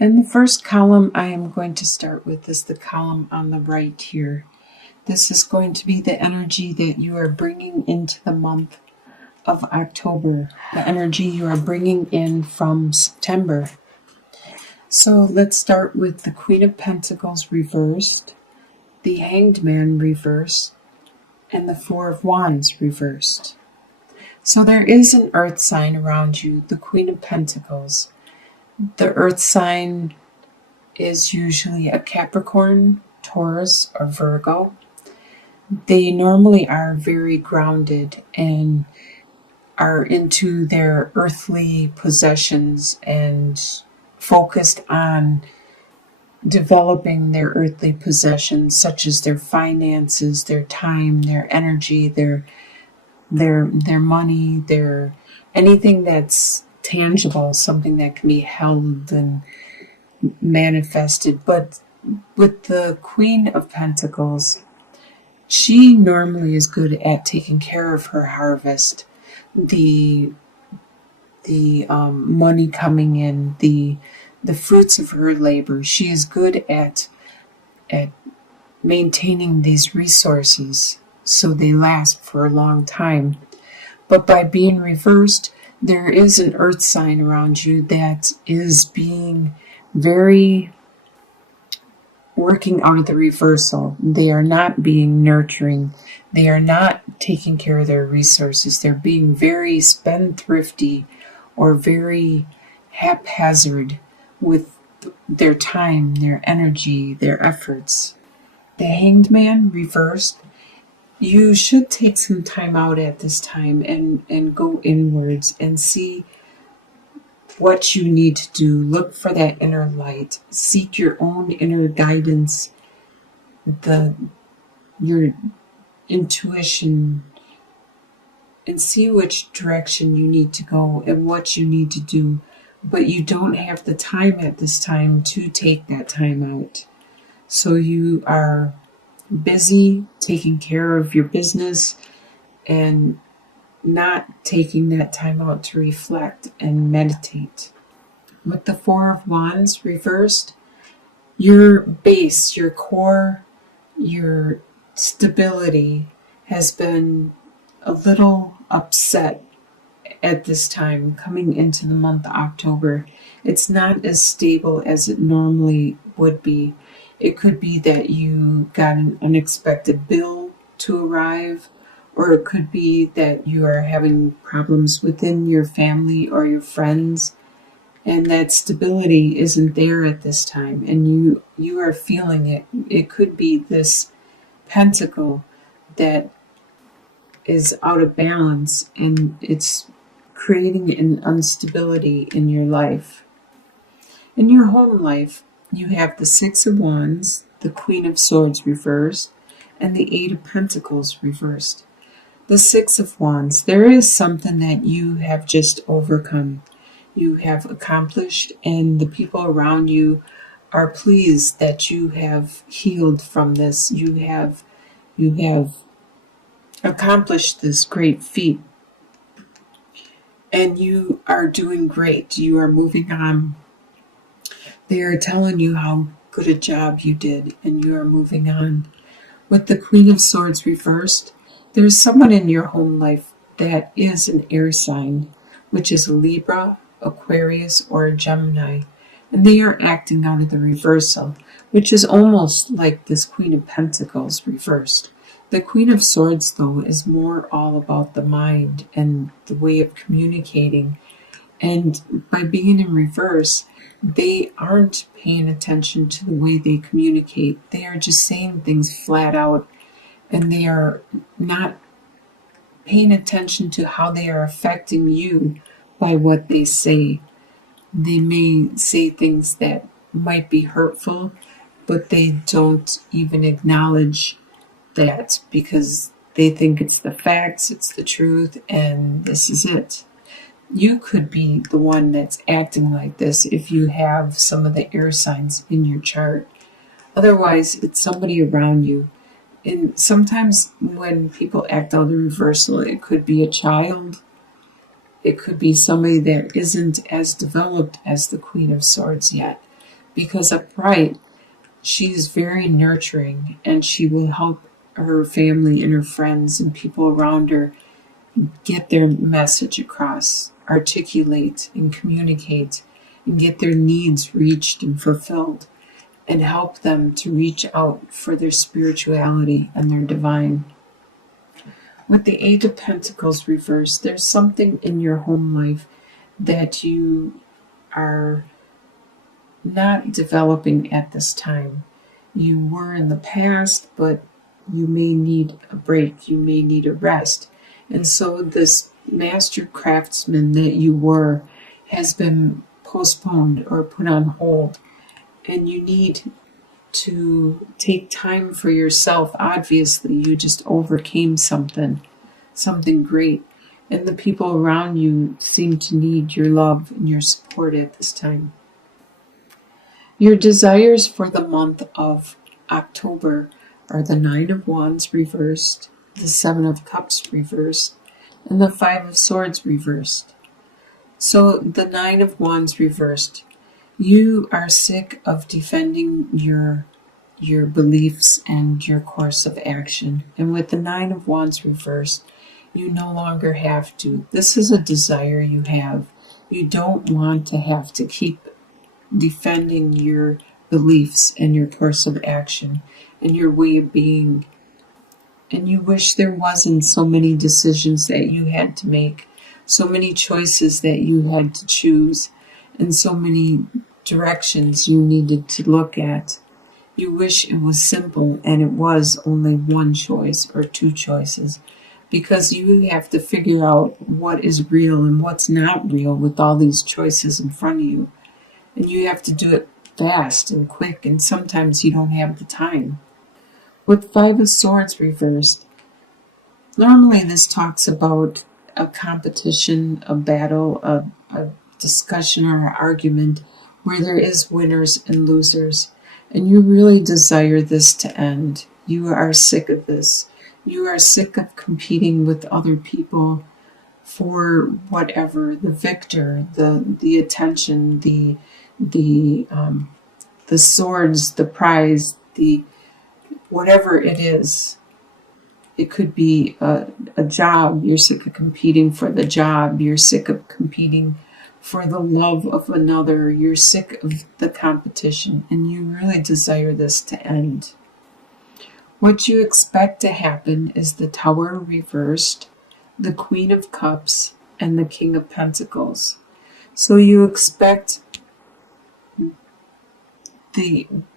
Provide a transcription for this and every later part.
And the first column I am going to start with is the column on the right here. This is going to be the energy that you are bringing into the month of October, the energy you are bringing in from September. So let's start with the Queen of Pentacles reversed, the Hanged Man reversed, and the Four of Wands reversed. So there is an earth sign around you, the Queen of Pentacles. The earth sign is usually a Capricorn, Taurus, or Virgo. They normally are very grounded and are into their earthly possessions and focused on developing their earthly possessions, such as their finances, their time, their energy, their money, their anything that's tangible, something that can be held and manifested. But with the Queen of Pentacles, she normally is good at taking care of her harvest, the money coming in, the fruits of her labor. She is good at maintaining these resources so they last for a long time. But by being reversed, there is an earth sign around you that is being very working out of the reversal. They are not being nurturing. They are not taking care of their resources. They're being very spendthrifty or very haphazard with their time, their energy, their efforts. The Hanged Man reversed. You should take some time out at this time and go inwards and see what you need to do. Look for that inner light. Seek your own inner guidance, your intuition, and see which direction you need to go and what you need to do. But you don't have the time at this time to take that time out. So you are busy taking care of your business and not taking that time out to reflect and meditate. With the Four of Wands reversed, your base, your core, your stability has been a little upset at this time coming into the month of October. It's not as stable as it normally would be. It could be that you got an unexpected bill to arrive, or it could be that you are having problems within your family or your friends, and that stability isn't there at this time, and you are feeling it. It could be this pentacle that is out of balance, and it's creating an instability in your life. In your home life, you have the Six of Wands, the Queen of Swords reversed, and the Eight of Pentacles reversed. The Six of Wands, there is something that you have just overcome. You have accomplished, and the people around you are pleased that you have healed from this. You have accomplished this great feat, and you are doing great. You are moving on. They are telling you how good a job you did, and you are moving on. With the Queen of Swords reversed, there's someone in your home life that is an air sign, which is a Libra, Aquarius, or a Gemini, and they are acting out of the reversal, which is almost like this Queen of Pentacles reversed. The Queen of Swords, though, is more all about the mind and the way of communicating. And by being in reverse, they aren't paying attention to the way they communicate. They are just saying things flat out, and they are not paying attention to how they are affecting you by what they say. They may say things that might be hurtful, but they don't even acknowledge that because they think it's the facts, it's the truth, and this is it. You could be the one that's acting like this if you have some of the air signs in your chart. Otherwise, it's somebody around you. And sometimes when people act out of the reversal, it could be a child. It could be somebody that isn't as developed as the Queen of Swords yet. because upright, she is very nurturing and she will help her family and her friends and people around her get their message across, articulate and communicate, and get their needs reached and fulfilled, and help them to reach out for their spirituality and their divine. With the Eight of Pentacles reversed, there's something in your home life that you are not developing at this time. You were in the past, but you may need a break, you may need a rest. And so this master craftsman that you were has been postponed or put on hold. And you need to take time for yourself. Obviously, you just overcame something great. And the people around you seem to need your love and your support at this time. Your desires for the month of October are the Nine of Wands reversed, the Seven of Cups reversed, and the Five of Swords reversed. So the Nine of Wands reversed. You are sick of defending your beliefs and your course of action. And with the Nine of Wands reversed, you no longer have to. This is a desire you have. You don't want to have to keep defending your beliefs and your course of action and your way of being. And you wish there wasn't so many decisions that you had to make, so many choices that you had to choose, and so many directions you needed to look at. You wish it was simple and it was only one choice or two choices, because you have to figure out what is real and what's not real with all these choices in front of you. And you have to do it fast and quick, and sometimes you don't have the time. With Five of Swords reversed, normally this talks about a competition, a battle, a discussion or an argument where there is winners and losers. And you really desire this to end. You are sick of this. You are sick of competing with other people for whatever, the victor, the attention, the swords, the prize, the whatever it is. It could be a job. You're sick of competing for the job. You're sick of competing for the love of another. You're sick of the competition, and you really desire this to end. What you expect to happen is the Tower reversed, the Queen of Cups, and the King of Pentacles. So you expect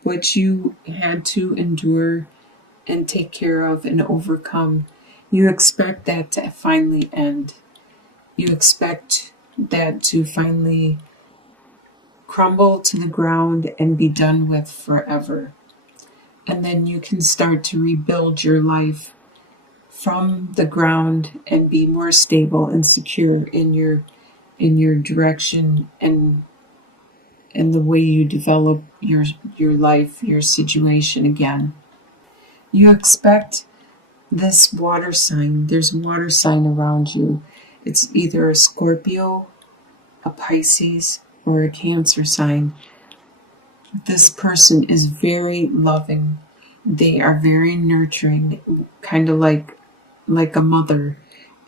what you had to endure and take care of and overcome. You expect that to finally end. You expect that to finally crumble to the ground and be done with forever. And then you can start to rebuild your life from the ground and be more stable and secure in your direction and the way you develop your life, your situation again. You expect this water sign. There's a water sign around you. It's either a Scorpio, a Pisces, or a Cancer sign. This person is very loving. They are very nurturing, kind of like a mother,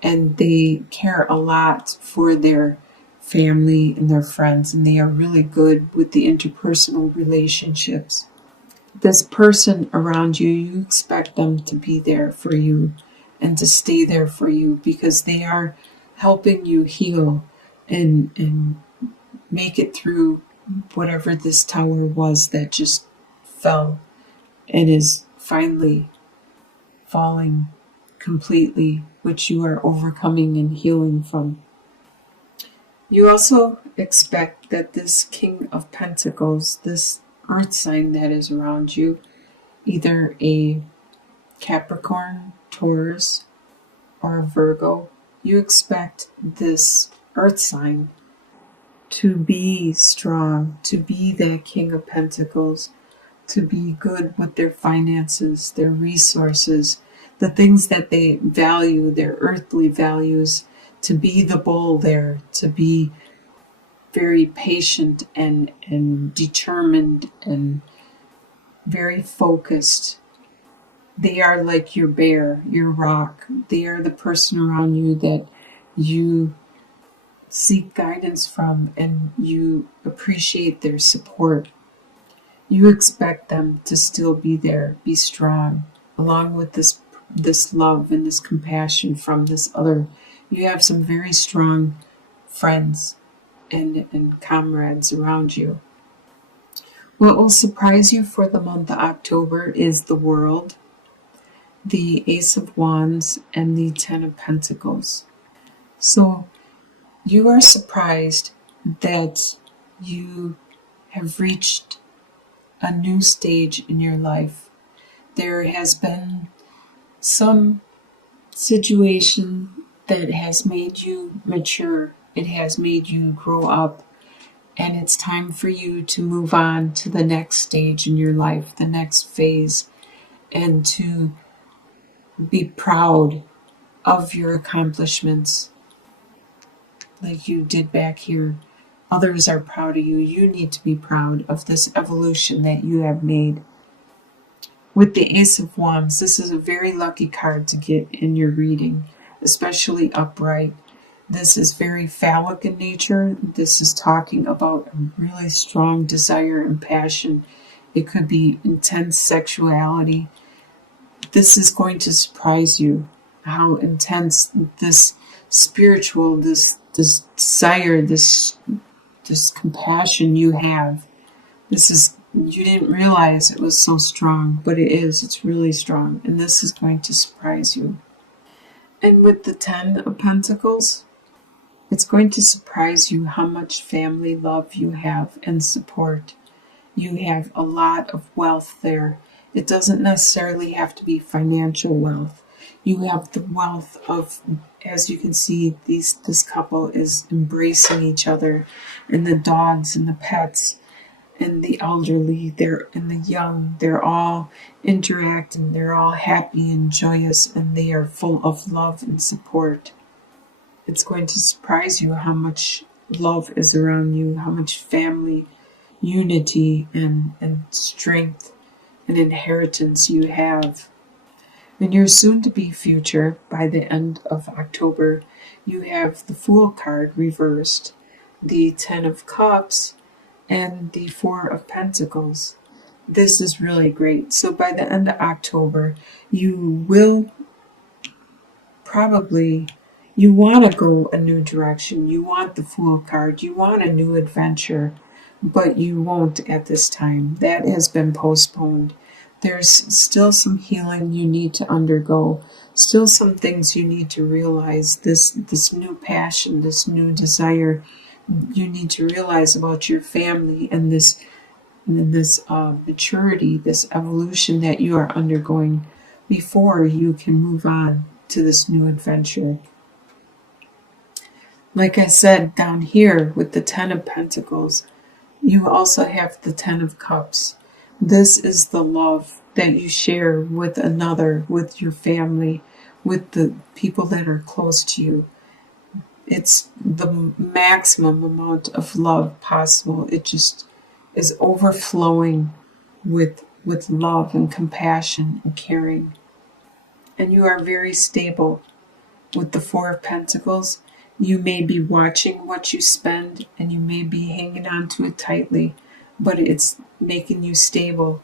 and they care a lot for their family and their friends, and they are really good with the interpersonal relationships. This person around you, you expect them to be there for you and to stay there for you, because they are helping you heal and make it through whatever this tower was that just fell and is finally falling completely, which you are overcoming and healing from. You also expect that this King of Pentacles, this earth sign that is around you, either a Capricorn, Taurus, or a Virgo, you expect this earth sign to be strong, to be that King of Pentacles, to be good with their finances, their resources, the things that they value, their earthly values, to be the bull there, to be very patient and determined and very focused. They are like your bear, your rock. They are the person around you that you seek guidance from and you appreciate their support. You expect them to still be there, be strong, along with this love and this compassion from this other. You have some very strong friends and comrades around you. What will surprise you for the month of October is the World, the Ace of Wands, and the Ten of Pentacles. So you are surprised that you have reached a new stage in your life. There has been some situation that has made you mature. It has made you grow up. And it's time for you to move on to the next stage in your life, the next phase, and to be proud of your accomplishments like you did back here. Others are proud of you. You need to be proud of this evolution that you have made. With the Ace of Wands, this is a very lucky card to get in your reading, especially upright. This is very phallic in nature. This is talking about a really strong desire and passion. It could be intense sexuality. This is going to surprise you, how intense this spiritual, this desire, this compassion you have. You didn't realize it was so strong, but it is. It's really strong, and this is going to surprise you. And with the Ten of Pentacles, it's going to surprise you how much family love you have and support. You have a lot of wealth there. It doesn't necessarily have to be financial wealth. You have the wealth of, as you can see, this couple is embracing each other, and the dogs and the pets and the elderly, and the young, they're all interacting, they're all happy and joyous, and they are full of love and support. It's going to surprise you how much love is around you, how much family unity and strength and inheritance you have. In your soon-to-be future, by the end of October, you have the Fool card reversed, the Ten of Cups, and the Four of Pentacles. This is really great. So by the end of October, you will probably, you want to go a new direction. You want the Fool card. You want a new adventure, but you won't at this time. That has been postponed. There's still some healing you need to undergo. Still some things you need to realize. This new passion, this new desire, you need to realize about your family and this maturity, this evolution that you are undergoing before you can move on to this new adventure. Like I said, down here with the Ten of Pentacles, you also have the Ten of Cups. This is the love that you share with another, with your family, with the people that are close to you. It's the maximum amount of love possible. It just is overflowing with love and compassion and caring. And you are very stable. With the Four of Pentacles, you may be watching what you spend and you may be hanging on to it tightly, but it's making you stable.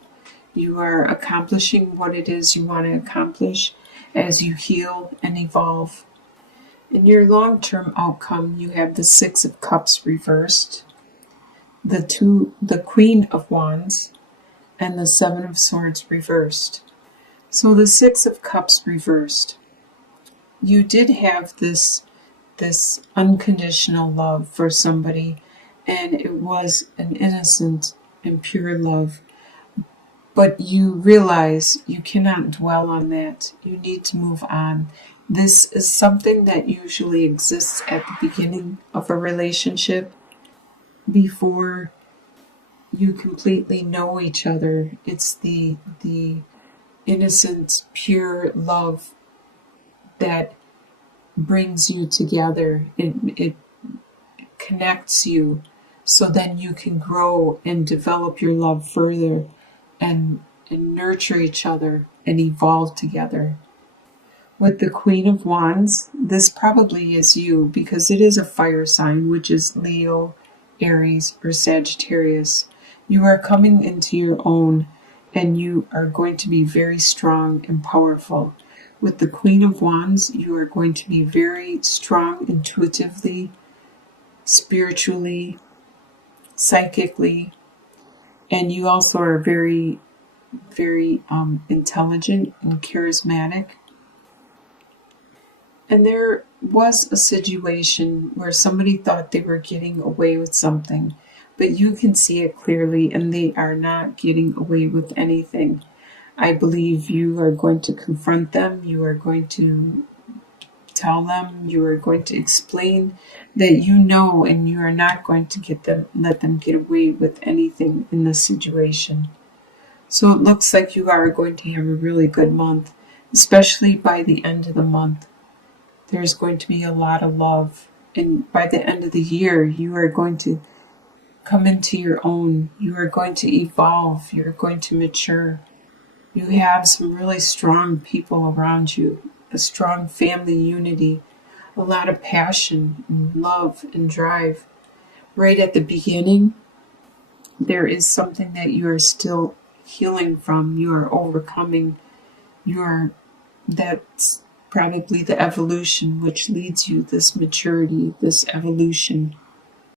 You are accomplishing what it is you want to accomplish as you heal and evolve. In your long-term outcome, you have the Six of Cups reversed, the Queen of Wands, and the Seven of Swords reversed. So the Six of Cups reversed. You did have this unconditional love for somebody, and it was an innocent and pure love. But you realize you cannot dwell on that. You need to move on. This is something that usually exists at the beginning of a relationship before you completely know each other. It's the innocent, pure love that brings you together. It connects you so then you can grow and develop your love further and nurture each other and evolve together. With the Queen of Wands, this probably is you because it is a fire sign, which is Leo, Aries, or Sagittarius. You are coming into your own and you are going to be very strong and powerful. With the Queen of Wands, you are going to be very strong intuitively, spiritually, psychically, and you also are very, very intelligent and charismatic. And there was a situation where somebody thought they were getting away with something, but you can see it clearly and they are not getting away with anything. I believe you are going to confront them, you are going to tell them, you are going to explain that you know, and you are not going to let them get away with anything in this situation. So it looks like you are going to have a really good month, especially by the end of the month. There's going to be a lot of love, and by the end of the year, you are going to come into your own. You are going to evolve. You're going to mature. You have some really strong people around you, a strong family unity, a lot of passion and love and drive. Right at the beginning, there is something that you are still healing from. You are overcoming. That's probably the evolution which leads you, this maturity, this evolution.